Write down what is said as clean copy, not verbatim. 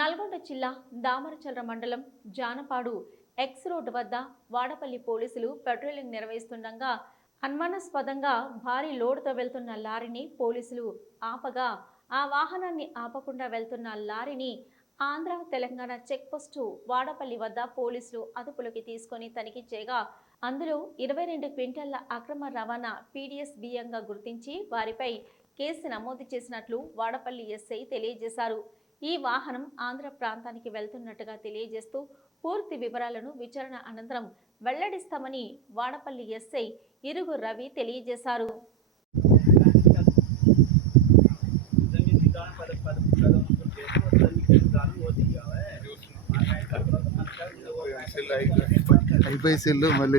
నల్గొండ జిల్లా దామరచర్ల మండలం Janapadu X road వద్ద వాడపల్లి పోలీసులు పెట్రోలింగ్ నిర్వహిస్తుండగా అనుమానాస్పదంగా భారీ లోడుతో వెళ్తున్న లారీని పోలీసులు ఆపగా ఆ వాహనాన్ని ఆపకుండా వెళ్తున్న లారీని ఆంధ్ర తెలంగాణ చెక్పోస్టు వాడపల్లి వద్ద పోలీసులు అదుపులోకి తీసుకొని తనిఖీ చేయగా అందులో 22 క్వింటాళ్ల అక్రమ రవాణా పీడీఎస్ బియ్యంగా గుర్తించి వారిపై కేసు నమోదు చేసినట్లు వాడపల్లి ఎస్ఐ తెలియజేశారు. ఈ వాహనం ఆంధ్ర ప్రాంతానికి వెళ్తున్నట్టుగా తెలియజేస్తూ పూర్తి వివరాలను విచారణ అనంతరం వెల్లడిస్తామని వాడపల్లి ఎస్ఐ ఇరుగు రవి తెలియజేశారు. అయిపోయి మళ్ళీ